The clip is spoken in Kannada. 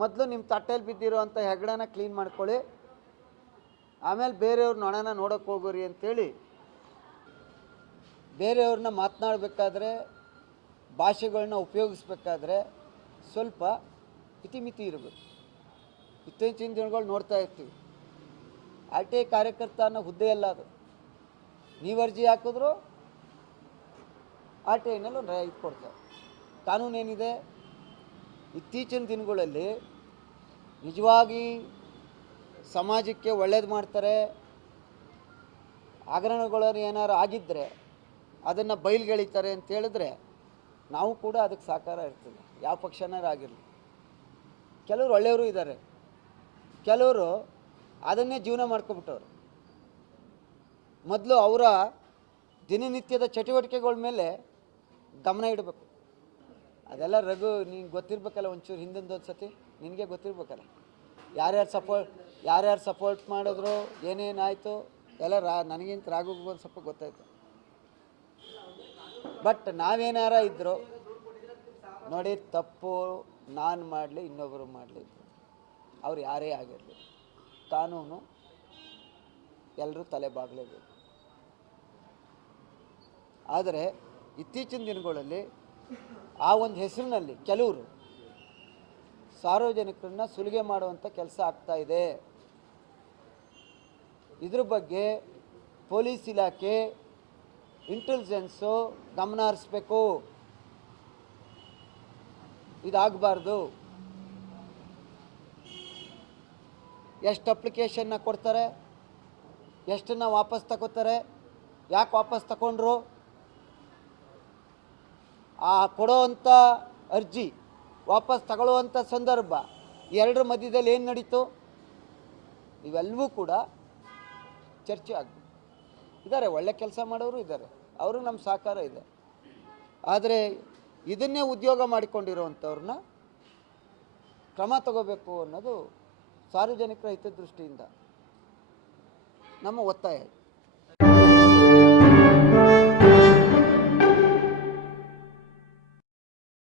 ಮೊದಲು ನಿಮ್ಮ ತಟ್ಟೆಯಲ್ಲಿ ಬಿದ್ದಿರೋವಂಥ ಹೆಗ್ಗಡನ ಕ್ಲೀನ್ ಮಾಡ್ಕೊಳ್ಳಿ, ಆಮೇಲೆ ಬೇರೆಯವ್ರ ನೊಣನ ನೋಡೋಕ್ಕೆ ಹೋಗೋರಿ ಅಂತೇಳಿ ಬೇರೆಯವ್ರನ್ನ ಮಾತನಾಡಬೇಕಾದ್ರೆ ಭಾಷೆಗಳನ್ನ ಉಪಯೋಗಿಸ್ಬೇಕಾದ್ರೆ ಸ್ವಲ್ಪ ಇತಿಮಿತಿ ಇರಬೇಕು. ಇತ್ತೀಚಿನ ದಿನಗಳು ನೋಡ್ತಾ ಇರ್ತೀವಿ, ಆರ್ ಟಿ ಐ ಕಾರ್ಯಕರ್ತ ಅನ್ನೋ ಹುದ್ದೆಯಲ್ಲ ಅದು. ನೀವು ಅರ್ಜಿ ಹಾಕಿದ್ರು ಆರ್ ಟಿ ಐನಲ್ಲಿ ಒಂದು ಇದು ಕೊಡ್ತಾರೆ. ಕಾನೂನೇನಿದೆ? ಇತ್ತೀಚಿನ ದಿನಗಳಲ್ಲಿ ನಿಜವಾಗಿ ಸಮಾಜಕ್ಕೆ ಒಳ್ಳೇದು ಮಾಡ್ತಾರೆ, ಹಗರಣಗಳು ಏನಾರು ಆಗಿದ್ದರೆ ಅದನ್ನು ಬಯಲ್ಗೆಳಿತಾರೆ ಅಂತ ಹೇಳಿದ್ರೆ ನಾವು ಕೂಡ ಅದಕ್ಕೆ ಸಹಕಾರ ಇರ್ತದೆ, ಯಾವ ಪಕ್ಷನಾರು ಆಗಿರಲಿ. ಕೆಲವರು ಒಳ್ಳೆಯವರು ಇದ್ದಾರೆ, ಕೆಲವರು ಅದನ್ನೇ ಜೀವನ ಮಾಡ್ಕೊಬಿಟ್ಟವ್ರು. ಮೊದಲು ಅವರ ದಿನನಿತ್ಯದ ಚಟುವಟಿಕೆಗಳ ಮೇಲೆ ಗಮನ ಇಡಬೇಕು. ಅದೆಲ್ಲ ರಘು ನಿಂಗೆ ಗೊತ್ತಿರ್ಬೇಕಲ್ಲ, ಒಂಚೂರು ಹಿಂದೊಂದು ಸತಿ ನಿನಗೆ ಗೊತ್ತಿರ್ಬೇಕಲ್ಲ, ಯಾರ್ಯಾರು ಸಪೋರ್ಟ್ ಮಾಡಿದ್ರು, ಏನೇನಾಯಿತು ಎಲ್ಲ ನನಗಿಂತ ರಾಘುಗೆ ಒಂದು ಸ್ವಲ್ಪ ಗೊತ್ತಾಯಿತು. ಬಟ್ ನಾವೇನಾರ ಇದ್ದರು ನೋಡಿ, ತಪ್ಪು ನಾನು ಮಾಡಲಿ ಇನ್ನೊಬ್ಬರು ಮಾಡಲಿ, ಅವ್ರು ಯಾರೇ ಆಗಿರಲಿ, ಕಾನೂನು ಎಲ್ಲರೂ ತಲೆ ಬಾಗಲೇಬೇಕು. ಆದರೆ ಇತ್ತೀಚಿನ ದಿನಗಳಲ್ಲಿ ಆ ಒಂದು ಹೆಸರಿನಲ್ಲಿ ಕೆಲವರು ಸಾರ್ವಜನಿಕರನ್ನ ಸುಲಿಗೆ ಮಾಡುವಂಥ ಕೆಲಸ ಆಗ್ತಾ ಇದೆ. ಇದ್ರ ಬಗ್ಗೆ ಪೊಲೀಸ್ ಇಲಾಖೆ, ಇಂಟೆಲಿಜೆನ್ಸು ಗಮನ ಹರಿಸ್ಬೇಕು. ಇದಾಗಬಾರ್ದು. ಎಷ್ಟು ಅಪ್ಲಿಕೇಶನ್ನ ಕೊಡ್ತಾರೆ, ಎಷ್ಟನ್ನು ವಾಪಸ್ ತಗೋತಾರೆ, ಯಾಕೆ ವಾಪಸ್ ತಗೊಂಡ್ರು, ಆ ಕೊಡೋವಂಥ ಅರ್ಜಿ ವಾಪಸ್ ತಗೊಳ್ಳುವಂಥ ಸಂದರ್ಭ ಎರಡರ ಮಧ್ಯದಲ್ಲಿ ಏನು ನಡೀತು, ಇವೆಲ್ಲವೂ ಕೂಡ ಚರ್ಚೆ ಆಗಬೇಕು. ಇದ್ದಾರೆ ಒಳ್ಳೆ ಕೆಲಸ ಮಾಡೋರು ಇದ್ದಾರೆ, ಅವರು ನಮ್ಮ ಸಹಕಾರ ಇದೆ. ಆದರೆ ಇದನ್ನೇ ಉದ್ಯೋಗ ಮಾಡಿಕೊಂಡಿರುವಂಥವ್ರನ್ನ ಕ್ರಮ ತಗೋಬೇಕು ಅನ್ನೋದು ಸಾರ್ವಜನಿಕರ ಹಿತದೃಷ್ಟಿಯಿಂದ ನಮ್ಮ ಒತ್ತಾಯ.